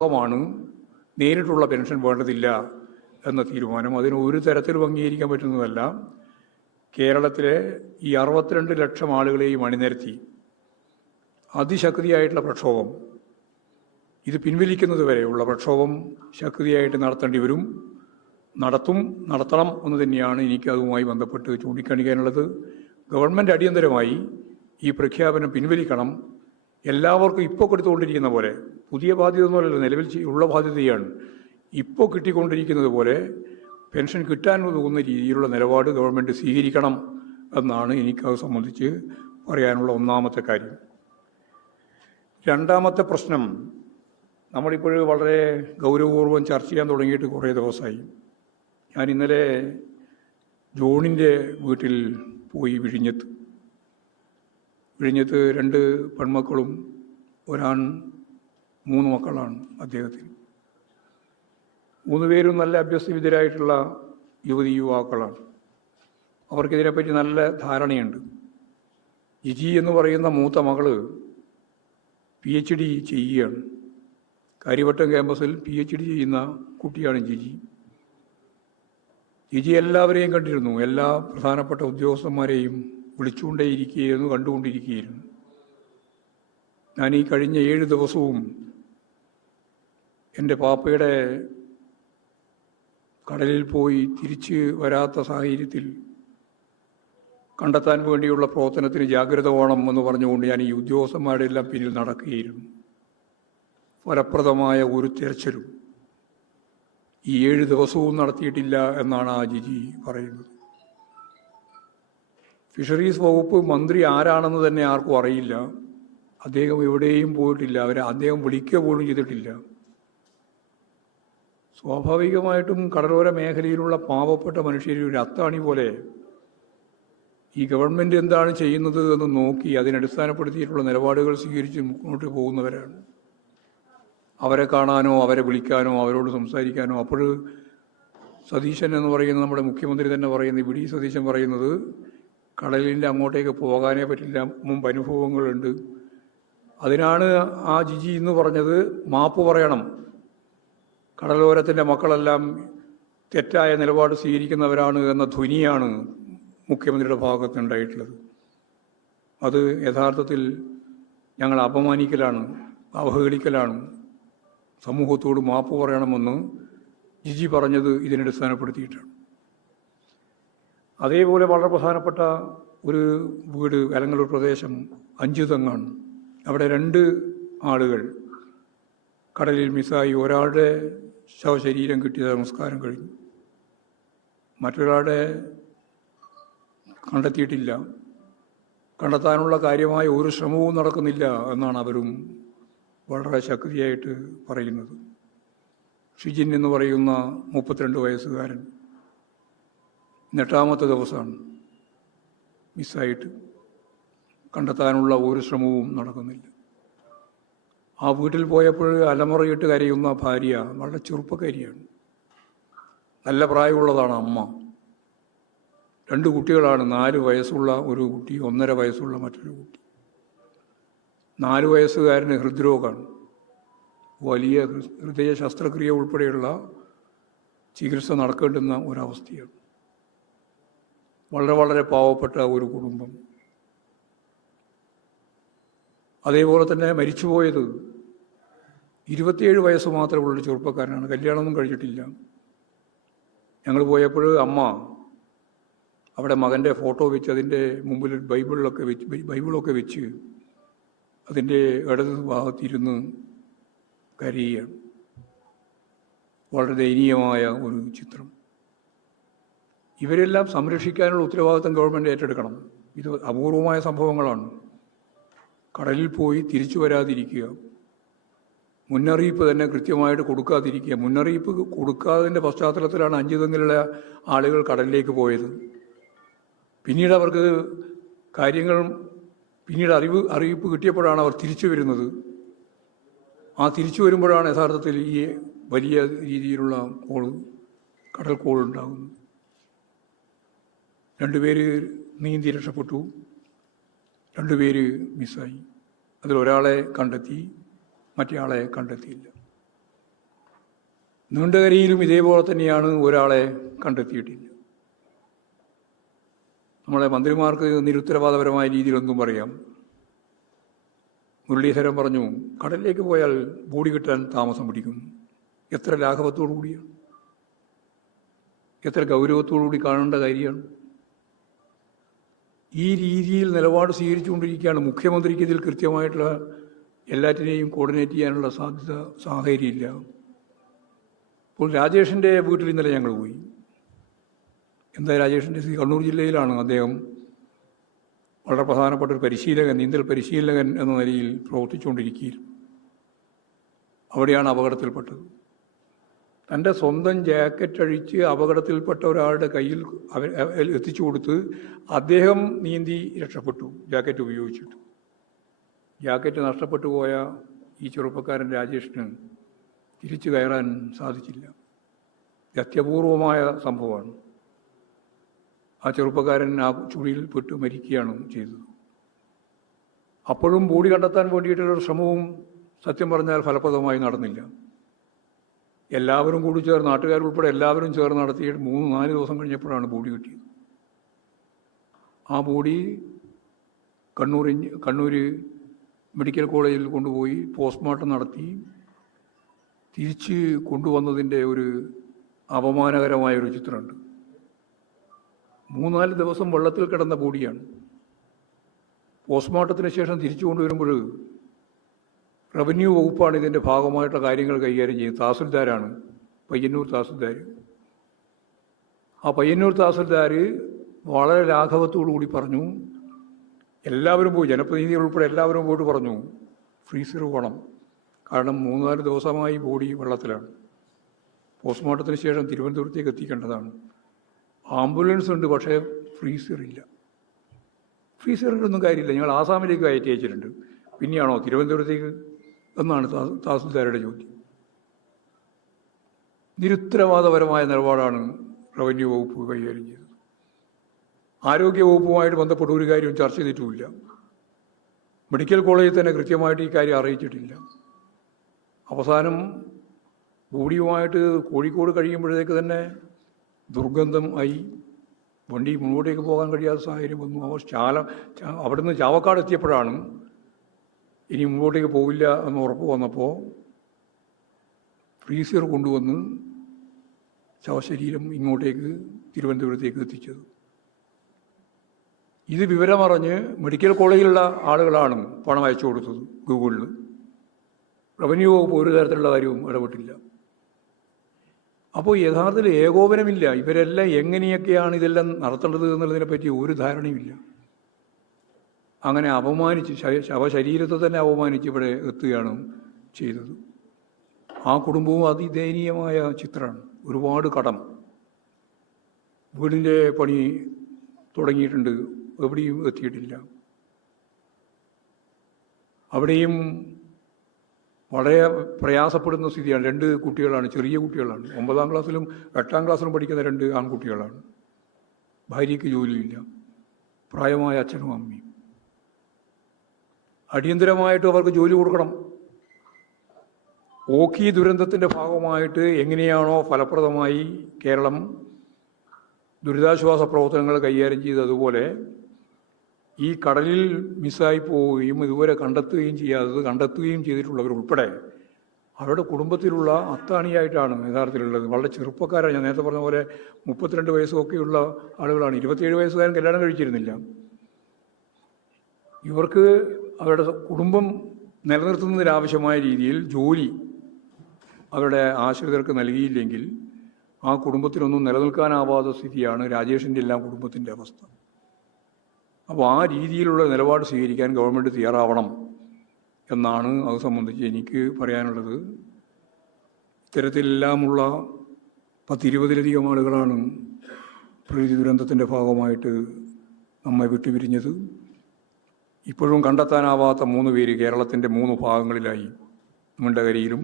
മാണ് നേരിട്ടുള്ള പെൻഷൻ വേണ്ടതില്ല എന്ന തീരുമാനം. അതിന് ഒരു തരത്തിലും അംഗീകരിക്കാൻ പറ്റുന്നതല്ല. കേരളത്തിലെ ഈ 62 ലക്ഷം ആളുകളെയും അണിനിരത്തി അതിശക്തിയായിട്ടുള്ള പ്രക്ഷോഭം, ഇത് പിൻവലിക്കുന്നത് വരെയുള്ള പ്രക്ഷോഭം ശക്തിയായിട്ട് നടത്തേണ്ടി വരും, നടത്തണം എന്ന് തന്നെയാണ് എനിക്ക് അതുമായി ബന്ധപ്പെട്ട് ചൂണ്ടിക്കാണിക്കാനുള്ളത്. ഗവൺമെൻറ് അടിയന്തരമായി ഈ പ്രഖ്യാപനം പിൻവലിക്കണം. എല്ലാവർക്കും ഇപ്പോൾ കൊടുത്തുകൊണ്ടിരിക്കുന്ന പോലെ, പുതിയ ബാധ്യത ഒന്നുമല്ലല്ലോ, നിലവിൽ ഉള്ള ബാധ്യതയാണ്. ഇപ്പോൾ കിട്ടിക്കൊണ്ടിരിക്കുന്നത് പോലെ പെൻഷൻ കിട്ടാൻ തോന്നുന്ന രീതിയിലുള്ള നിലപാട് ഗവൺമെൻറ് സ്വീകരിക്കണം എന്നാണ് എനിക്കത് സംബന്ധിച്ച് പറയാനുള്ള ഒന്നാമത്തെ കാര്യം. രണ്ടാമത്തെ പ്രശ്നം, നമ്മളിപ്പോൾ വളരെ ഗൗരവപൂർവ്വം ചർച്ച ചെയ്യാൻ തുടങ്ങിയിട്ട് കുറേ ദിവസമായി. ഞാൻ ഇന്നലെ ജോണിൻ്റെ വീട്ടിൽ പോയി വിഴിഞ്ഞത്ത് 2 പെൺമക്കളും ഒരാൺ 3 മക്കളാണ് അദ്ദേഹത്തിന്. 3 പേരും നല്ല അഭ്യസ്തവിദ്യരായിട്ടുള്ള യുവാക്കളാണ്. അവർക്കിതിനെപ്പറ്റി നല്ല ധാരണയുണ്ട്. ജിജി എന്ന് പറയുന്ന മൂത്ത മകള് PhD ചെയ്യുകയാണ്. കാര്യവട്ടം ക്യാമ്പസിൽ PhD ചെയ്യുന്ന കുട്ടിയാണ് ജിജി. എല്ലാവരെയും കണ്ടിരുന്നു, എല്ലാ പ്രധാനപ്പെട്ട ഉദ്യോഗസ്ഥന്മാരെയും വിളിച്ചുകൊണ്ടേയിരിക്കുകയായിരുന്നു, കണ്ടുകൊണ്ടിരിക്കുകയായിരുന്നു. ഞാൻ ഈ കഴിഞ്ഞ 7 ദിവസവും എൻ്റെ പാപ്പയുടെ കടലിൽ പോയി തിരിച്ച് വരാത്ത സാഹചര്യത്തിൽ കണ്ടെത്താൻ വേണ്ടിയുള്ള പ്രവർത്തനത്തിന് ജാഗ്രത വേണം എന്ന് പറഞ്ഞുകൊണ്ട് ഞാൻ ഈ ഉദ്യോഗസ്ഥന്മാരുടെ എല്ലാം പിന്നിൽ നടക്കുകയായിരുന്നു. ഫലപ്രദമായ ഒരു തിരച്ചിലും ഈ 7 ദിവസവും നടത്തിയിട്ടില്ല എന്നാണ് ആ ജിജി പറയുന്നത്. ഫിഷറീസ് വകുപ്പ് മന്ത്രി ആരാണെന്ന് തന്നെ ആർക്കും അറിയില്ല. അദ്ദേഹം എവിടെയും പോയിട്ടില്ല, അദ്ദേഹം വിളിക്കുക പോലും ചെയ്തിട്ടില്ല. സ്വാഭാവികമായിട്ടും കടലോര മേഖലയിലുള്ള പാവപ്പെട്ട മനുഷ്യർ ഒരു അത്താണി പോലെ ഈ ഗവൺമെൻറ് എന്താണ് ചെയ്യുന്നത് എന്ന് നോക്കി അതിനടിസ്ഥാനപ്പെടുത്തിയിട്ടുള്ള നിലപാടുകൾ സ്വീകരിച്ച് മുന്നോട്ട് പോകുന്നവരാണ്. അവരെ കാണാനോ അവരെ വിളിക്കാനോ അവരോട് സംസാരിക്കാനോ, അപ്പോൾ സതീശൻ എന്ന് പറയുന്ന നമ്മുടെ മുഖ്യമന്ത്രി തന്നെ പറയുന്നത്, വി ഡി സതീശൻ പറയുന്നത്, കടലിൻ്റെ അങ്ങോട്ടേക്ക് പോകാനേ പറ്റില്ല, മുമ്പ് അനുഭവങ്ങളുണ്ട്. അതിനാണ് ആ ജിജി എന്ന് പറഞ്ഞത് മാപ്പ് പറയണം, കടലോരത്തിൻ്റെ മക്കളെല്ലാം തെറ്റായ നിലപാട് സ്വീകരിക്കുന്നവരാണ് എന്ന ധ്വനിയാണ് മുഖ്യമന്ത്രിയുടെ ഭാഗത്തുണ്ടായിട്ടുള്ളത്. അത് യഥാർത്ഥത്തിൽ ഞങ്ങൾ അപമാനിക്കലാണ്, അവഹേളിക്കലാണ്. സമൂഹത്തോട് മാപ്പ് പറയണമെന്ന് ജിജി പറഞ്ഞത് ഇതിനടിസ്ഥാനപ്പെടുത്തിയിട്ടാണ്. അതേപോലെ വളരെ പ്രധാനപ്പെട്ട ഒരു വീട് അലങ്ങലൂർ പ്രദേശം 5 തെങ്ങാണ്. അവിടെ 2 ആളുകൾ കടലിൽ മിസ്സായി. ഒരാളുടെ ശവശരീരം കിട്ടിയ നമസ്കാരം കഴിഞ്ഞു, മറ്റൊരാളുടെ കണ്ടെത്തിയിട്ടില്ല. കണ്ടെത്താനുള്ള കാര്യമായ ഒരു ശ്രമവും നടക്കുന്നില്ല എന്നാണ് അവരും വളരെ ശക്തിയായിട്ട് പറയുന്നത്. ഷിജിൻ എന്ന് പറയുന്ന 32 വയസ്സുകാരൻ 8ാമത്തെ ദിവസമാണ് മിസ്സായിട്ട്. കണ്ടെത്താനുള്ള ഒരു ശ്രമവും നടക്കുന്നില്ല. ആ വീട്ടിൽ പോയപ്പോൾ അലമുറയിട്ട് കരയുന്ന ഭാര്യ വളരെ ചെറുപ്പക്കാരിയാണ്, നല്ല പ്രായമുള്ളതാണ് അമ്മ. 2 കുട്ടികളാണ്, 4 വയസ്സുള്ള ഒരു കുട്ടി, 1.5 വയസ്സുള്ള മറ്റൊരു കുട്ടി. 4 വയസ്സുകാരന് ഹൃദ്രോഗമാണ്, വലിയ ഹൃദയ ശസ്ത്രക്രിയ ഉൾപ്പെടെയുള്ള ചികിത്സ നടക്കേണ്ടുന്ന ഒരവസ്ഥയാണ്. വളരെ പാവപ്പെട്ട ഒരു കുടുംബം. അതേപോലെ തന്നെ മരിച്ചുപോയത് 27 വയസ്സ് മാത്രമുള്ള ചെറുപ്പക്കാരനാണ്, കല്യാണമൊന്നും കഴിഞ്ഞിട്ടില്ല. ഞങ്ങൾ പോയപ്പോൾ അമ്മ അവിടെ മകൻ്റെ ഫോട്ടോ വെച്ച് അതിൻ്റെ മുമ്പിൽ ബൈബിളൊക്കെ വെച്ച് അതിൻ്റെ ഇടത് ഭാഗത്തിരുന്ന് കരയുകയാണ്. വളരെ ദയനീയമായ ഒരു ചിത്രം. ഇവരെല്ലാം സംരക്ഷിക്കാനുള്ള ഉത്തരവാദിത്തം ഗവൺമെൻറ് ഏറ്റെടുക്കണം. ഇത് അപൂർവമായ സംഭവങ്ങളാണ്. കടലിൽ പോയി തിരിച്ചു വരാതിരിക്കുക, മുന്നറിയിപ്പ് തന്നെ കൃത്യമായിട്ട് കൊടുക്കാതിരിക്കുക. മുന്നറിയിപ്പ് കൊടുക്കാതിൻ്റെ പശ്ചാത്തലത്തിലാണ് 5 തെങ്ങിലുള്ള ആളുകൾ കടലിലേക്ക് പോയത്. പിന്നീട് അവർക്ക് അറിയിപ്പ് കിട്ടിയപ്പോഴാണ് അവർ തിരിച്ചു വരുന്നത്. ആ തിരിച്ചു വരുമ്പോഴാണ് യഥാർത്ഥത്തിൽ ഈ വലിയ രീതിയിലുള്ള കടൽ കോൾ ഉണ്ടാകുന്നത്. 2 പേര് നീന്തി രക്ഷപ്പെട്ടു, 2 പേര് മിസ്സായി. അതിലൊരാളെ കണ്ടെത്തി, മറ്റേ ആളെ കണ്ടെത്തിയില്ല. നീണ്ടകരയിലും ഇതേപോലെ തന്നെയാണ്, ഒരാളെ കണ്ടെത്തിയിട്ടില്ല. നമ്മളെ മന്ത്രിമാർക്ക് നിരുത്തരവാദപരമായ രീതിയിലൊന്നും പറയാം. മുരളീധരൻ പറഞ്ഞു, കടലിലേക്ക് പോയാൽ ബോഡി കിട്ടാൻ താമസം പിടിക്കും. എത്ര ലാഘവത്തോടു കൂടിയാണ്, എത്ര ഗൗരവത്തോടു കൂടി കാണേണ്ട കാര്യമാണ്. ഈ രീതിയിൽ നിലപാട് സ്വീകരിച്ചുകൊണ്ടിരിക്കുകയാണ്. മുഖ്യമന്ത്രിക്ക് ഇതിൽ കൃത്യമായിട്ടുള്ള എല്ലാറ്റിനെയും കോർഡിനേറ്റ് ചെയ്യാനുള്ള സാഹചര്യമില്ല. ഇപ്പോൾ രാജേഷിൻ്റെ വീട്ടിൽ ഇന്നലെ ഞങ്ങൾ പോയി. എന്താ രാജേഷിൻ്റെ സ്ഥിതി? കണ്ണൂർ ജില്ലയിലാണ്. അദ്ദേഹം വളരെ പ്രധാനപ്പെട്ട ഒരു പരിശീലകൻ, നീന്തൽ പരിശീലകൻ എന്ന നിലയിൽ പ്രവർത്തിച്ചുകൊണ്ടിരിക്കുകയും അവിടെയാണ് അപകടത്തിൽപ്പെട്ടത്. തൻ്റെ സ്വന്തം ജാക്കറ്റ് അഴിച്ച് അപകടത്തിൽപ്പെട്ട ഒരാളുടെ കയ്യിൽ എത്തിച്ചു കൊടുത്ത് അദ്ദേഹം നീന്തി രക്ഷപ്പെട്ടു, ജാക്കറ്റ് ഉപയോഗിച്ചിട്ട്. ജാക്കറ്റ് നഷ്ടപ്പെട്ടു പോയ ഈ ചെറുപ്പക്കാരൻ രാജേഷിന് തിരിച്ചു കയറാൻ സാധിച്ചില്ല. അത്യപൂർവമായ സംഭവമാണ്. ആ ചെറുപ്പക്കാരൻ ആ ചുഴിയിൽ പെട്ട് മരിക്കുകയാണ് ചെയ്തത്. അപ്പോഴും ബോഡി കണ്ടെത്താൻ വേണ്ടിയിട്ടുള്ള ശ്രമവും സത്യം പറഞ്ഞാൽ ഫലപ്രദമായി നടന്നില്ല. എല്ലാവരും കൂടി ചേർന്ന്, നാട്ടുകാരുൾപ്പെടെ എല്ലാവരും ചേർന്ന് നടത്തിയിട്ട് 3-4 ദിവസം കഴിഞ്ഞപ്പോഴാണ് ബോഡി കിട്ടിയത്. ആ ബോഡി കണ്ണൂർ മെഡിക്കൽ കോളേജിൽ കൊണ്ടുപോയി പോസ്റ്റ്മോർട്ടം നടത്തി തിരിച്ച് കൊണ്ടുവന്നതിൻ്റെ ഒരു അപമാനകരമായൊരു ചിത്രമുണ്ട്. 3-4 ദിവസം വെള്ളത്തിൽ കിടന്ന ബോഡിയാണ്. പോസ്റ്റ്മോർട്ടത്തിന് ശേഷം തിരിച്ചു കൊണ്ടുവരുമ്പോൾ റവന്യൂ വകുപ്പാണ് ഇതിൻ്റെ ഭാഗമായിട്ടുള്ള കാര്യങ്ങൾ കൈകാര്യം ചെയ്യുന്നത്. തഹസിൽദാരാണ്, പയ്യന്നൂർ തഹസിൽദാർ. ആ പയ്യന്നൂർ തഹസിൽദാർ വളരെ ലാഘവത്തോടു കൂടി പറഞ്ഞു, എല്ലാവരും പോയി, ജനപ്രതിനിധികൾ ഉൾപ്പെടെ എല്ലാവരും പോയിട്ട് പറഞ്ഞു, ഫ്രീസർ വേണം. കാരണം 3-4 ദിവസമായി ബോഡി വെള്ളത്തിലാണ്. പോസ്റ്റ്മോർട്ടത്തിന് ശേഷം തിരുവനന്തപുരത്തേക്ക് എത്തിക്കേണ്ടതാണ്. ആംബുലൻസ് ഉണ്ട്, പക്ഷേ ഫ്രീസറില്ല. ഫ്രീസറിലൊന്നും കാര്യമില്ല, ഞങ്ങൾ ആസാമിലേക്ക് കയറ്റി അയച്ചിട്ടുണ്ട്, പിന്നെയാണോ തിരുവനന്തപുരത്തേക്ക് എന്നാണ് തഹസിൽദാരുടെ ചോദ്യം. നിരുത്തരവാദപരമായ നിലപാടാണ് റവന്യൂ വകുപ്പ് കൈകാര്യം ചെയ്തത്. ആരോഗ്യ വകുപ്പുമായിട്ട് ബന്ധപ്പെട്ട ഒരു കാര്യവും ചർച്ച ചെയ്തിട്ടുമില്ല. മെഡിക്കൽ കോളേജിൽ തന്നെ കൃത്യമായിട്ട് ഈ കാര്യം അറിയിച്ചിട്ടില്ല. അവസാനം ബോഡിയുമായിട്ട് കോഴിക്കോട് കഴിയുമ്പോഴത്തേക്ക് തന്നെ ദുർഗന്ധം ആയി, വണ്ടി മുന്നോട്ടേക്ക് പോകാൻ കഴിയാത്ത സാഹചര്യം വന്നു. അവിടുന്ന് ചാവക്കാട് എത്തിയപ്പോഴാണ് ഇനി മുമ്പോട്ടേക്ക് പോകില്ല എന്ന് ഉറപ്പ് വന്നപ്പോൾ ഫ്രീസർ കൊണ്ടുവന്ന് ശവശരീരം ഇങ്ങോട്ടേക്ക് തിരുവനന്തപുരത്തേക്ക് എത്തിച്ചത്. ഇത് വിവരമറിഞ്ഞ് മെഡിക്കൽ കോളേജിലുള്ള ആളുകളാണ് പണം അയച്ചു കൊടുത്തത് ഗൂഗിളിൽ. റവന്യൂ വകുപ്പ് ഒരു തരത്തിലുള്ള കാര്യവും ഇടപെട്ടില്ല. അപ്പോൾ യഥാർത്ഥത്തിൽ ഏകോപനമില്ല. ഇവരെല്ലാം എങ്ങനെയൊക്കെയാണ് ഇതെല്ലാം നടത്തേണ്ടത് എന്നുള്ളതിനെപ്പറ്റി ഒരു ധാരണയുമില്ല. അങ്ങനെ അപമാനിച്ച്, ശവശരീരത്തെ തന്നെ അപമാനിച്ച് ഇവിടെ എത്തുകയാണ് ചെയ്തത്. ആ കുടുംബവും അതിദയനീയമായ ചിത്രമാണ്. ഒരുപാട് കടം, വീടിൻ്റെ പണി തുടങ്ങിയിട്ടുണ്ട്, എവിടെയും എത്തിയിട്ടില്ല. അവിടെയും വളരെ പ്രയാസപ്പെടുന്ന സ്ഥിതിയാണ്. 2 കുട്ടികളാണ്, ചെറിയ കുട്ടികളാണ്. 9ാം ക്ലാസ്സിലും 8ാം ക്ലാസ്സിലും പഠിക്കുന്ന 2 ആൺകുട്ടികളാണ്. ഭാര്യയ്ക്ക് ജോലിയില്ല, പ്രായമായ അച്ഛനും അമ്മയും. അടിയന്തരമായിട്ട് അവർക്ക് ജോലി കൊടുക്കണം. ഓഖി ദുരന്തത്തിൻ്റെ ഭാഗമായിട്ട് എങ്ങനെയാണോ ഫലപ്രദമായി കേരളം ദുരിതാശ്വാസ പ്രവർത്തനങ്ങൾ കൈകാര്യം ചെയ്തതുപോലെ ഈ കടലിൽ മിസ്സായി പോവുകയും ഇതുവരെ കണ്ടെത്തുകയും ചെയ്തിട്ടുള്ളവരുൾപ്പെടെ അവരുടെ കുടുംബത്തിലുള്ള അത്താണിയായിട്ടാണ് യഥാർത്ഥത്തിലുള്ളത്. വളരെ ചെറുപ്പക്കാരാണ്. ഞാൻ നേരത്തെ പറഞ്ഞ പോലെ 32 വയസ്സൊക്കെയുള്ള ആളുകളാണ്. 27 വയസ്സുകാരൻ കല്യാണം കഴിച്ചിരുന്നില്ല. ഇവർക്ക് അവരുടെ കുടുംബം നിലനിർത്തുന്നതിനാവശ്യമായ രീതിയിൽ ജോലി അവരുടെ ആശ്രിതർക്ക് നൽകിയില്ലെങ്കിൽ ആ കുടുംബത്തിനൊന്നും നിലനിൽക്കാനാവാത്ത സ്ഥിതിയാണ് രാജേഷിൻ്റെ എല്ലാം കുടുംബത്തിൻ്റെ അവസ്ഥ. അപ്പോൾ ആ രീതിയിലുള്ള നിലപാട് സ്വീകരിക്കാൻ ഗവൺമെൻറ് തയ്യാറാവണം എന്നാണ് അത് സംബന്ധിച്ച് എനിക്ക് പറയാനുള്ളത്. ഇത്തരത്തിലെല്ലാമുള്ള 10-20ലധികം ആളുകളാണ് പ്രകൃതി ദുരന്തത്തിൻ്റെ ഭാഗമായിട്ട് നമ്മെ വിട്ടുപിരിഞ്ഞത്. ഇപ്പോഴും കണ്ടെത്താനാവാത്ത 3 പേര് കേരളത്തിൻ്റെ 3 ഭാഗങ്ങളിലായി നീണ്ടകരയിലും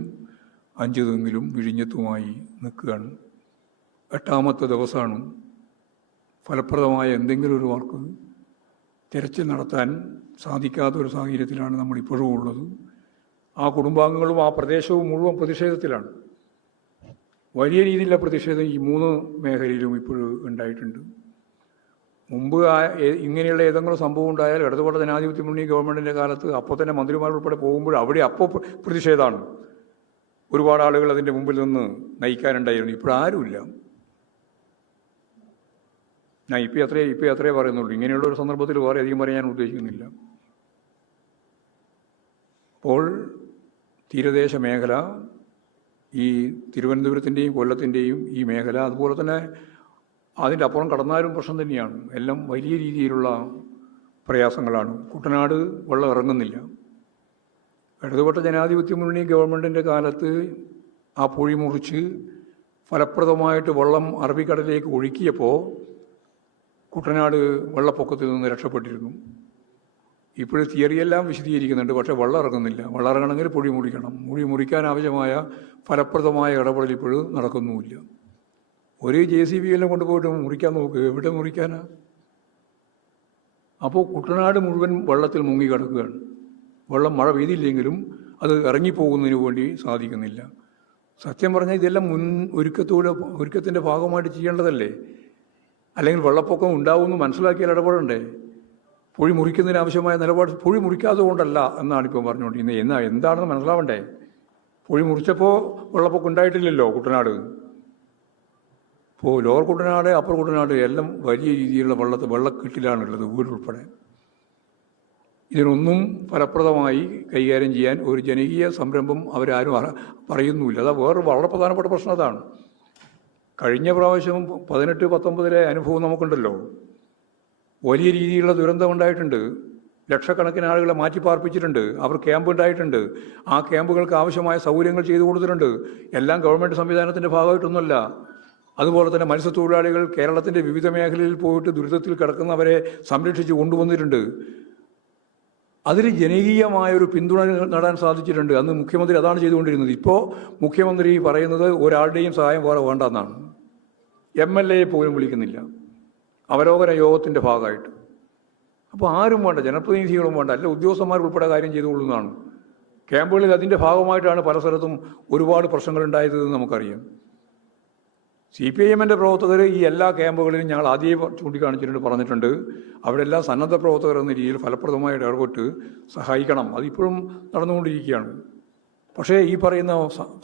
5 തെങ്ങിലും വിഴിഞ്ഞത്തുമായി നിൽക്കുകയാണ്. 8ാമത്തെ ദിവസമാണ്. ഫലപ്രദമായ എന്തെങ്കിലും ഒരു വർക്ക് തിരച്ചിൽ നടത്താൻ സാധിക്കാത്തൊരു സാഹചര്യത്തിലാണ് നമ്മളിപ്പോഴും ഉള്ളത്. ആ കുടുംബാംഗങ്ങളും ആ പ്രദേശവും മുഴുവൻ പ്രതിഷേധത്തിലാണ്. വലിയ രീതിയിലുള്ള പ്രതിഷേധം ഈ 3 മേഖലയിലും ഇപ്പോഴും ഉണ്ടായിട്ടുണ്ട്. മുമ്പ് ഇങ്ങനെയുള്ള ഏതെങ്കിലും സംഭവം ഉണ്ടായാൽ ഇടതുപക്ഷ ജനാധിപത്യ മുന്നണി ഗവൺമെൻറ്റിൻ്റെ കാലത്ത് അപ്പോൾ തന്നെ മന്ത്രിമാർ ഉൾപ്പെടെ പോകുമ്പോൾ അവിടെ അപ്പോൾ പ്രതിഷേധമാണ്. ഒരുപാട് ആളുകൾ അതിൻ്റെ മുമ്പിൽ നിന്ന് നയിക്കാനുണ്ടായിരുന്നു. ഇപ്പോഴാരുമില്ല. ഞാൻ ഇപ്പം അത്രേ പറയുന്നുള്ളൂ. ഇങ്ങനെയുള്ള ഒരു സന്ദർഭത്തിൽ വേറെ അധികം പറയാൻ ഞാൻ ഉദ്ദേശിക്കുന്നില്ല. അപ്പോൾ തീരദേശ മേഖല, ഈ തിരുവനന്തപുരത്തിൻ്റെയും കൊല്ലത്തിൻ്റെയും ഈ മേഖല, അതുപോലെ തന്നെ അതിൻ്റെ അപ്പുറം കടന്നാലും പ്രശ്നം തന്നെയാണ്. എല്ലാം വലിയ രീതിയിലുള്ള പ്രയാസങ്ങളാണ്. കുട്ടനാട് വെള്ളം ഇറങ്ങുന്നില്ല. ഇടതുപക്ഷ ജനാധിപത്യ മുന്നണി ഗവൺമെൻറ്റിൻ്റെ കാലത്ത് ആ പൊഴി മുറിച്ച് ഫലപ്രദമായിട്ട് വെള്ളം അറബിക്കടലിലേക്ക് ഒഴുക്കിയപ്പോൾ കുട്ടനാട് വെള്ളപ്പൊക്കത്തിൽ നിന്ന് രക്ഷപ്പെട്ടിരുന്നു. ഇപ്പോഴും തിയറിയെല്ലാം വിശദീകരിക്കുന്നുണ്ട്, പക്ഷേ വെള്ളം ഇറങ്ങുന്നില്ല. വെള്ളം ഇറങ്ങണമെങ്കിൽ പൊഴി മുറിക്കണം. പൊഴി മുറിക്കാൻ ആവശ്യമായ ഫലപ്രദമായ ഇടപെടൽ ഇപ്പോഴും നടക്കുന്നുമില്ല. ഒരു JCB എല്ലാം കൊണ്ടുപോയിട്ട് മുറിക്കാൻ നോക്കുക, എവിടെ മുറിക്കാനാ? അപ്പോൾ കുട്ടനാട് മുഴുവൻ വെള്ളത്തിൽ മുങ്ങി കിടക്കുകയാണ്. വെള്ളം മഴ പെയ്തില്ലെങ്കിലും അത് ഇറങ്ങിപ്പോകുന്നതിന് വേണ്ടി സാധിക്കുന്നില്ല. സത്യം പറഞ്ഞാൽ ഇതെല്ലാം ഒരുക്കത്തിൻ്റെ ഭാഗമായിട്ട് ചെയ്യേണ്ടതല്ലേ? അല്ലെങ്കിൽ വെള്ളപ്പൊക്കം ഉണ്ടാവുമെന്ന് മനസ്സിലാക്കിയാൽ ഇടപെടണ്ടേ? പൊഴി മുറിക്കുന്നതിന് ആവശ്യമായ നിലപാട് പൊഴി മുറിക്കാതെ കൊണ്ടല്ല എന്നാണ് ഇപ്പോൾ പറഞ്ഞുകൊണ്ടിരിക്കുന്നത്. എന്താണെന്ന് മനസ്സിലാവണ്ടേ? പൊഴി മുറിച്ചപ്പോൾ വെള്ളപ്പൊക്കം ഉണ്ടായിട്ടില്ലല്ലോ കുട്ടനാട്. ഇപ്പോൾ ലോവർ കുട്ടനാട്, അപ്പർ കുട്ടനാട് എല്ലാം വലിയ രീതിയിലുള്ള വെള്ളക്കെട്ടിലാണുള്ളത്, വീടുൾപ്പെടെ. ഇതിനൊന്നും ഫലപ്രദമായി കൈകാര്യം ചെയ്യാൻ ഒരു ജനകീയ സംരംഭം അവരാരും പറയുന്നുമില്ല. അതാ വളരെ പ്രധാനപ്പെട്ട പ്രശ്നം അതാണ്. കഴിഞ്ഞ പ്രാവശ്യം 18-19 അനുഭവം നമുക്കുണ്ടല്ലോ. വലിയ രീതിയിലുള്ള ദുരന്തം ഉണ്ടായിട്ടുണ്ട്. ലക്ഷക്കണക്കിന് ആളുകളെ മാറ്റിപ്പാർപ്പിച്ചിട്ടുണ്ട്. അവർ ക്യാമ്പ് ഉണ്ടായിട്ടുണ്ട്. ആ ക്യാമ്പുകൾക്ക് ആവശ്യമായ സൗകര്യങ്ങൾ ചെയ്തു കൊടുത്തിട്ടുണ്ട്. എല്ലാം ഗവൺമെൻറ് സംവിധാനത്തിൻ്റെ ഭാഗമായിട്ടൊന്നുമല്ല. അതുപോലെ തന്നെ മത്സ്യത്തൊഴിലാളികൾ കേരളത്തിൻ്റെ വിവിധ മേഖലയിൽ പോയിട്ട് ദുരിതത്തിൽ കിടക്കുന്നവരെ സംരക്ഷിച്ച് കൊണ്ടുവന്നിട്ടുണ്ട്. അതിൽ ജനകീയമായൊരു പിന്തുണ നേടാൻ സാധിച്ചിട്ടുണ്ട്. അന്ന് മുഖ്യമന്ത്രി അതാണ് ചെയ്തുകൊണ്ടിരുന്നത്. ഇപ്പോൾ മുഖ്യമന്ത്രി പറയുന്നത് ഒരാളുടെയും സഹായം വേറെ വേണ്ടെന്നാണ്. MLA പോലും വിളിക്കുന്നില്ല അവലോകന യോഗത്തിൻ്റെ ഭാഗമായിട്ട്. അപ്പോൾ ആരും വേണ്ട, ജനപ്രതിനിധികളും വേണ്ട, അല്ല ഉദ്യോഗസ്ഥന്മാർ ഉൾപ്പെടെ കാര്യം ചെയ്തുകൊള്ളുന്നതാണ്. ക്യാമ്പുകളിൽ അതിൻ്റെ ഭാഗമായിട്ടാണ് പല സ്ഥലത്തും ഒരുപാട് പ്രശ്നങ്ങൾ ഉണ്ടായതെന്ന് നമുക്കറിയാം. CPIM-ൻ്റെ പ്രവർത്തകർ ഈ എല്ലാ ക്യാമ്പുകളിലും ഞങ്ങൾ ആദ്യമേ ചൂണ്ടിക്കാണിച്ചിട്ടുണ്ട്, പറഞ്ഞിട്ടുണ്ട്. അവിടെ എല്ലാം സന്നദ്ധ പ്രവർത്തകർ എന്ന രീതിയിൽ ഫലപ്രദമായിട്ട് ഇടപെട്ട് സഹായിക്കണം. അതിപ്പോഴും നടന്നുകൊണ്ടിരിക്കുകയാണ്. പക്ഷേ ഈ പറയുന്ന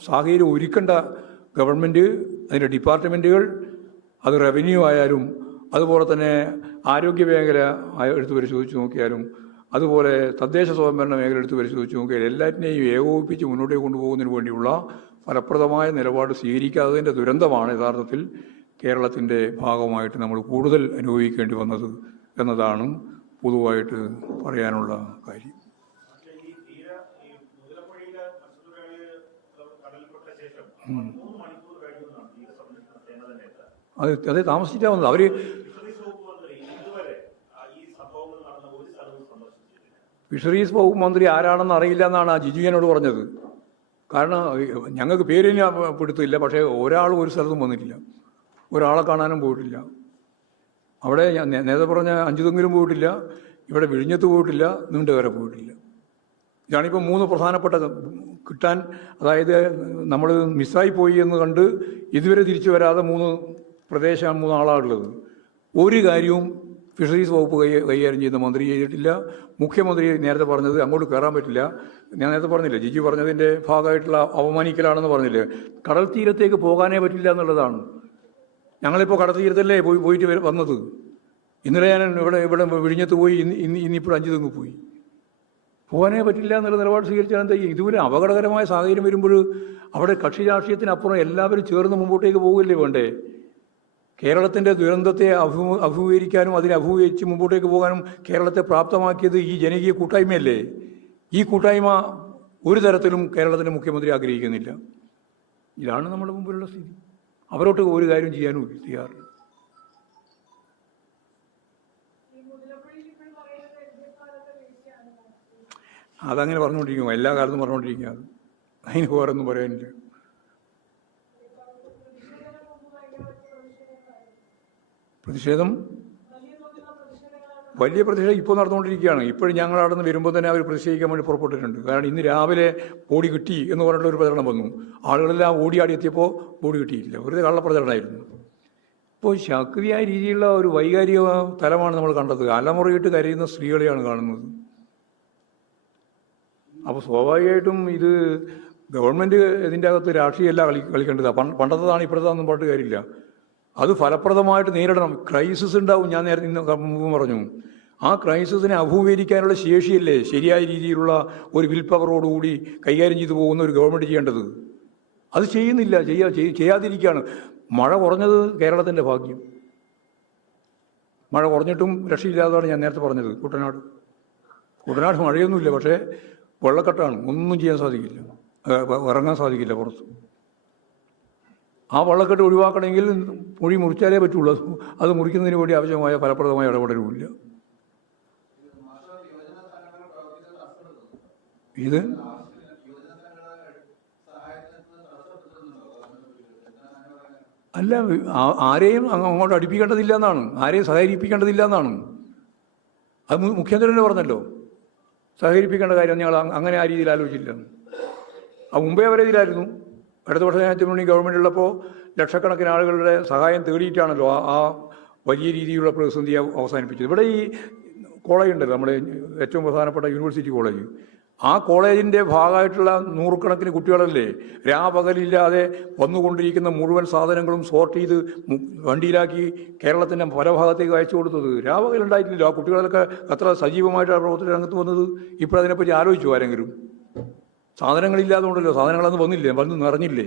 സാഹചര്യം ഒരുക്കേണ്ട ഗവൺമെൻറ്, അതിൻ്റെ ഡിപ്പാർട്ട്മെൻറ്റുകൾ, അത് റവന്യൂ ആയാലും അതുപോലെ തന്നെ ആരോഗ്യ മേഖല എടുത്ത് പരിശോധിച്ച് നോക്കിയാലും അതുപോലെ തദ്ദേശ സ്വയംഭരണ മേഖല എടുത്ത് പരിശോധിച്ച് നോക്കിയാൽ എല്ലാറ്റിനെയും ഏകോപിപ്പിച്ച് മുന്നോട്ടേക്ക് കൊണ്ടുപോകുന്നതിന് വേണ്ടിയുള്ള ഫലപ്രദമായ നിലപാട് സ്വീകരിക്കാത്തതിൻ്റെ ദുരന്തമാണ് യഥാർത്ഥത്തിൽ കേരളത്തിൻ്റെ ഭാഗമായിട്ട് നമ്മൾ കൂടുതൽ അനുഭവിക്കേണ്ടി വന്നത് എന്നതാണ് പൊതുവായിട്ട് പറയാനുള്ള കാര്യം. അത് താമസിച്ചിട്ടാ വന്നത്. അവർ ഫിഷറീസ് വകുപ്പ് മന്ത്രി ആരാണെന്ന് അറിയില്ല എന്നാണ് ജിജുവിനോട് പറഞ്ഞത്. കാരണം ഞങ്ങൾക്ക് പേരിന് പിടുത്തില്ല. പക്ഷേ ഒരാളും ഒരു സ്ഥലത്തും വന്നിട്ടില്ല, ഒരാളെ കാണാനും പോയിട്ടില്ല. അവിടെ നേരത്തെ പറഞ്ഞ അഞ്ചുതെങ്കിലും പോയിട്ടില്ല, ഇവിടെ വിഴിഞ്ഞത്ത് പോയിട്ടില്ല, നീണ്ടകര പോയിട്ടില്ല. ഇതാണിപ്പോൾ 3 പ്രധാനപ്പെട്ട കിട്ടാൻ, അതായത് നമ്മൾ മിസ്സായി പോയി എന്ന് കണ്ട് ഇതുവരെ തിരിച്ചു വരാതെ 3 ആളാണുള്ളത്. ഒരു കാര്യവും ഫിഷറീസ് വകുപ്പ് കൈകാര്യം ചെയ്യുന്ന മന്ത്രി ചെയ്തിട്ടില്ല. മുഖ്യമന്ത്രി നേരത്തെ പറഞ്ഞത് അങ്ങോട്ട് കയറാൻ പറ്റില്ല. ഞാൻ നേരത്തെ പറഞ്ഞില്ലേ, ജിജി പറഞ്ഞതിൻ്റെ ഭാഗമായിട്ടുള്ള അവമാനിക്കലാണെന്ന് പറഞ്ഞില്ലേ. കടൽ തീരത്തേക്ക് പോകാനേ പറ്റില്ല എന്നുള്ളതാണ്. ഞങ്ങളിപ്പോൾ കടൽ തീരത്തല്ലേ പോയിട്ട് വന്നത്. ഇന്നലെ ഞാൻ ഇവിടെ വിഴിഞ്ഞത്ത് പോയി, ഇന്നിപ്പോൾ 5 തെങ്ങ് പോയി. പോകാനേ പറ്റില്ല എന്നുള്ള നിലപാട് സ്വീകരിച്ചാൽ എന്താ? ഇതുവരെ അപകടകരമായ സാഹചര്യം വരുമ്പോൾ അവിടെ കക്ഷി രാഷ്ട്രീയത്തിനപ്പുറം എല്ലാവരും ചേർന്ന് മുമ്പോട്ടേക്ക് പോകില്ലേ വേണ്ടേ? കേരളത്തിൻ്റെ ദുരന്തത്തെ അഭിമുഖീകരിക്കാനും അതിനെ അഭിമുഖീകരിച്ച് മുമ്പോട്ടേക്ക് പോകാനും കേരളത്തെ പ്രാപ്തമാക്കിയത് ഈ ജനകീയ കൂട്ടായ്മയല്ലേ? ഈ കൂട്ടായ്മ ഒരു തരത്തിലും കേരളത്തിൻ്റെ മുഖ്യമന്ത്രി ആഗ്രഹിക്കുന്നില്ല. ഇതാണ് നമ്മുടെ മുമ്പിലുള്ള സ്ഥിതി. അവരോട്ട് ഒരു കാര്യം ചെയ്യാനും തയ്യാറില്ല. അതങ്ങനെ പറഞ്ഞുകൊണ്ടിരിക്കും, എല്ലാ കാലത്തും പറഞ്ഞുകൊണ്ടിരിക്കുക. അതിന് വേറൊന്നും പറയാനില്ല. പ്രതിഷേധം, വലിയ പ്രതിഷേധം ഇപ്പോൾ നടന്നുകൊണ്ടിരിക്കുകയാണ്. ഇപ്പോഴും ഞങ്ങൾ അവിടെ നിന്ന് വരുമ്പോൾ തന്നെ അവർ പ്രതിഷേധിക്കാൻ വേണ്ടി പുറപ്പെട്ടിട്ടുണ്ട്. കാരണം ഇന്ന് രാവിലെ ഓടി കിട്ടി എന്ന് പറഞ്ഞിട്ടുള്ള ഒരു പ്രചരണം വന്നു. ആളുകളെല്ലാം ഓടിയാടി എത്തിയപ്പോൾ ബോഡി കിട്ടിയില്ല, വെറുതെ കള്ളപ്രചരണമായിരുന്നു. ഇപ്പോൾ ശക്തിയായ രീതിയിലുള്ള ഒരു വൈകാരിക തലമാണ് നമ്മൾ കണ്ടത്. അലമുറയിട്ട് കരയുന്ന സ്ത്രീകളെയാണ് കാണുന്നത്. അപ്പോൾ സ്വാഭാവികമായിട്ടും ഇത് ഗവൺമെൻറ് ഇതിൻ്റെ അകത്ത് രാഷ്ട്രീയമല്ല കളിക്കേണ്ടതാണ്. പണ്ടത്തേതാണ് ഇപ്പോഴത്തേതൊന്നും പറഞ്ഞിട്ട് കാര്യമില്ല. അത് ഫലപ്രദമായിട്ട് നേരിടണം. ക്രൈസിസ് ഉണ്ടാവും. ഞാൻ നേരത്തെ മുമ്പ് പറഞ്ഞു, ആ ക്രൈസിസിനെ അഭിമുഖീകരിക്കാനുള്ള ശേഷിയല്ലേ ശരിയായ രീതിയിലുള്ള ഒരു വിൽ പവറോടുകൂടി കൈകാര്യം ചെയ്തു പോകുന്ന ഒരു ഗവൺമെൻറ് ചെയ്യേണ്ടത്. അത് ചെയ്യുന്നില്ല, ചെയ്യാതിരിക്കുകയാണ്. മഴ കുറഞ്ഞത് കേരളത്തിൻ്റെ ഭാഗ്യം. മഴ കുറഞ്ഞിട്ടും രക്ഷയില്ലാത്തതാണ് ഞാൻ നേരത്തെ പറഞ്ഞത്. കുട്ടനാട് മഴയൊന്നുമില്ല, പക്ഷേ വെള്ളക്കെട്ടാണ്. ഒന്നും ചെയ്യാൻ സാധിക്കില്ല, ഇറങ്ങാൻ സാധിക്കില്ല പുറത്ത്. ആ വെള്ളക്കെട്ട് ഒഴിവാക്കണമെങ്കിൽ മൊഴി മുറിച്ചാലേ പറ്റുള്ളൂ. അത് മുറിക്കുന്നതിന് വേണ്ടി ആവശ്യമായ ഫലപ്രദമായ ഇടപെടലുമില്ല. ഇത് അല്ല, ആരെയും അങ്ങോട്ട് അടുപ്പിക്കേണ്ടതില്ല എന്നാണ്, ആരെയും സഹകരിപ്പിക്കേണ്ടതില്ല എന്നാണ്. അത് മുഖ്യമന്ത്രി തന്നെ പറഞ്ഞല്ലോ, സഹകരിപ്പിക്കേണ്ട കാര്യം ഞങ്ങൾ അങ്ങനെ ആ രീതിയിൽ ആലോചിച്ചില്ല. ആ മുമ്പേ അവരെ ഇതിലായിരുന്നു. ഇടതുപക്ഷ ജനാധിപത്യ മുന്നണി ഗവൺമെൻറ് ഉള്ളപ്പോൾ ലക്ഷക്കണക്കിന് ആളുകളുടെ സഹായം തേടിയിട്ടാണല്ലോ ആ വലിയ രീതിയിലുള്ള പ്രതിസന്ധി അവസാനിപ്പിച്ചത്. ഇവിടെ ഈ കോളേജ് ഉണ്ടല്ലോ, നമ്മുടെ ഏറ്റവും പ്രധാനപ്പെട്ട യൂണിവേഴ്സിറ്റി കോളേജ്, ആ കോളേജിൻ്റെ ഭാഗമായിട്ടുള്ള നൂറുകണക്കിന് കുട്ടികളല്ലേ രാപകലില്ലാതെ വന്നുകൊണ്ടിരിക്കുന്ന മുഴുവൻ സാധനങ്ങളും സോർട്ട് ചെയ്ത് വണ്ടിയിലാക്കി കേരളത്തിൻ്റെ പല ഭാഗത്തേക്ക് അയച്ചു കൊടുത്തത്. രാപകലുണ്ടായിട്ടില്ല. ആ കുട്ടികളൊക്കെ അത്ര സജീവമായിട്ട് പ്രവർത്തന രംഗത്ത് വന്നത്. ഇപ്പോഴതിനെപ്പറ്റി ആലോചിച്ചു ആരെങ്കിലും? സാധനങ്ങളില്ലാതുകൊണ്ടല്ലോ, സാധനങ്ങളൊന്നും വന്ന് നിറഞ്ഞില്ലേ.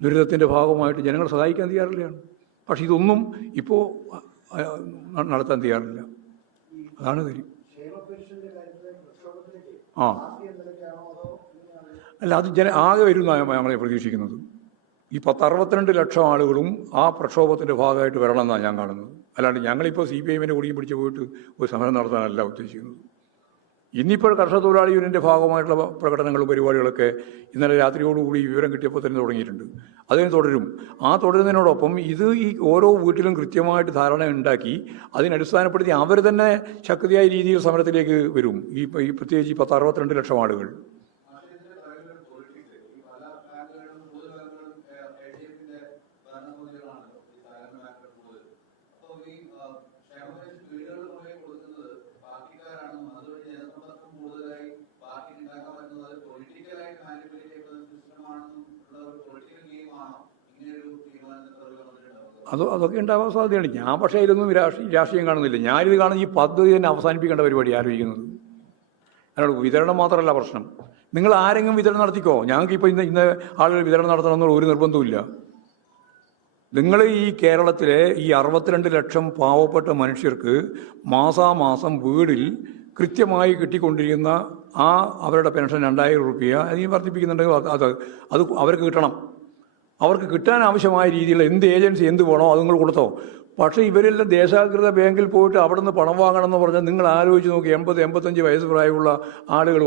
ദുരിതത്തിൻ്റെ ഭാഗമായിട്ട് ജനങ്ങൾ സഹായിക്കാൻ തയ്യാറില്ലാണ്. പക്ഷെ ഇതൊന്നും ഇപ്പോൾ നടത്താൻ തയ്യാറില്ല. അതാണ് കാര്യം. അല്ല, അത് ആകെ വരുന്നതാണ് ഞങ്ങളെ പ്രതീക്ഷിക്കുന്നത്. ഈ 62 ലക്ഷം ആളുകളും ആ പ്രക്ഷോഭത്തിൻ്റെ ഭാഗമായിട്ട് വരണമെന്നാണ് ഞാൻ കാണുന്നത്. അല്ലാണ്ട് ഞങ്ങളിപ്പോൾ CPIഎമ്മിൻ്റെ കൂടിയും പിടിച്ച് പോയിട്ട് ഒരു സമരം നടത്താനല്ല ഉദ്ദേശിക്കുന്നത്. ഇന്നിപ്പോൾ കർഷക തൊഴിലാളി യൂണിയൻ്റെ ഭാഗമായിട്ടുള്ള പ്രകടനങ്ങളും പരിപാടികളൊക്കെ ഇന്നലെ രാത്രിയോടുകൂടി വിവരം കിട്ടിയപ്പോൾ തന്നെ തുടങ്ങിയിട്ടുണ്ട്. അതിന് തുടരും. ആ തുടരുന്നതിനോടൊപ്പം ഇത് ഈ ഓരോ വീട്ടിലും കൃത്യമായിട്ട് ധാരണ ഉണ്ടാക്കി അതിനടിസ്ഥാനപ്പെടുത്തി അവർ തന്നെ ശക്തിയായ രീതിയിൽ സമരത്തിലേക്ക് വരും. ഈ പ്രത്യേകിച്ച് 62 ലക്ഷം ആളുകൾ. അതൊക്കെ ഉണ്ടാവാൻ സാധ്യതയാണ്. ഞാൻ പക്ഷേ ഇതിലൊന്നും രാഷ്ട്രീയം കാണുന്നില്ല. ഞാനിത് കാണുന്ന ഈ പദ്ധതി തന്നെ അവസാനിപ്പിക്കേണ്ട പരിപാടി ആലോചിക്കുന്നത്. അതിനോട് വിതരണം മാത്രമല്ല പ്രശ്നം. നിങ്ങൾ ആരെങ്കിലും വിതരണം നടത്തിക്കോ. ഞങ്ങൾക്ക് ഇപ്പോൾ ഇന്ന് ആളുകൾ വിതരണം നടത്തണമെന്നുള്ള ഒരു നിർബന്ധവുമില്ല. നിങ്ങൾ ഈ കേരളത്തിലെ ഈ 62 ലക്ഷം പാവപ്പെട്ട മനുഷ്യർക്ക് മാസാമാസം വീടിൽ കൃത്യമായി കിട്ടിക്കൊണ്ടിരിക്കുന്ന ആ അവരുടെ പെൻഷൻ 2000 രൂപ അതിന് വർദ്ധിപ്പിക്കുന്നുണ്ടെങ്കിൽ അത് അവർക്ക് കിട്ടണം. അവർക്ക് കിട്ടാൻ ആവശ്യമായ രീതിയിലുള്ള എന്ത് ഏജൻസി എന്ത് വേണോ അത് നിങ്ങൾ കൊടുത്തോ. പക്ഷേ ഇവരെല്ലാം ദേശാകൃത ബാങ്കിൽ പോയിട്ട് അവിടെ നിന്ന് പണം വാങ്ങണമെന്ന് പറഞ്ഞാൽ നിങ്ങൾ ആലോചിച്ച് നോക്കി, 80-85 വയസ്സ് പ്രായമുള്ള ആളുകൾ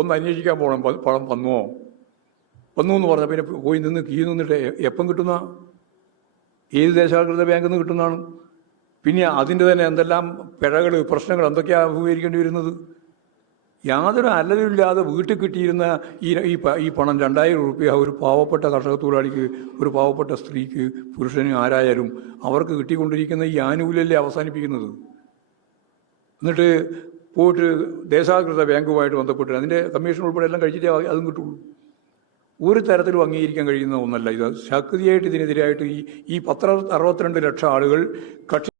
ഒന്ന് അന്വേഷിക്കാൻ പോകണം, പണം വന്നു എന്ന് പറഞ്ഞാൽ പിന്നെ പോയി നിന്നിട്ട് എപ്പം കിട്ടുന്ന, ഏത് ദേശാകൃത ബാങ്കിൽ നിന്ന് കിട്ടുന്നതാണ്? പിന്നെ അതിൻ്റെ തന്നെ എന്തെല്ലാം പിഴകൾ, പ്രശ്നങ്ങൾ എന്തൊക്കെയാണ് അഭിമുഖീകരിക്കേണ്ടി വരുന്നത്? യാതൊരു അല്ലലില്ലാതെ വീട്ടിൽ കിട്ടിയിരുന്ന ഈ പണം 2000 രൂപ ഒരു പാവപ്പെട്ട കർഷക തൊഴിലാളിക്ക്, ഒരു പാവപ്പെട്ട സ്ത്രീക്ക്, പുരുഷന്, ആരായാലും അവർക്ക് കിട്ടിക്കൊണ്ടിരിക്കുന്ന ഈ ആനുകൂല്യമല്ലേ അവസാനിപ്പിക്കുന്നത്. എന്നിട്ട് പോയിട്ട് ദേശാകൃത ബാങ്കുമായിട്ട് ബന്ധപ്പെട്ട് അതിൻ്റെ കമ്മീഷൻ ഉൾപ്പെടെ എല്ലാം കഴിച്ചിട്ടേ അതും കിട്ടുള്ളൂ. ഒരു തരത്തിലും അംഗീകരിക്കാൻ കഴിയുന്ന ഒന്നല്ല ഇത്. ശക്തിയായിട്ട് ഇതിനെതിരായിട്ട് ഈ 62 ലക്ഷം ആളുകൾ കക്ഷി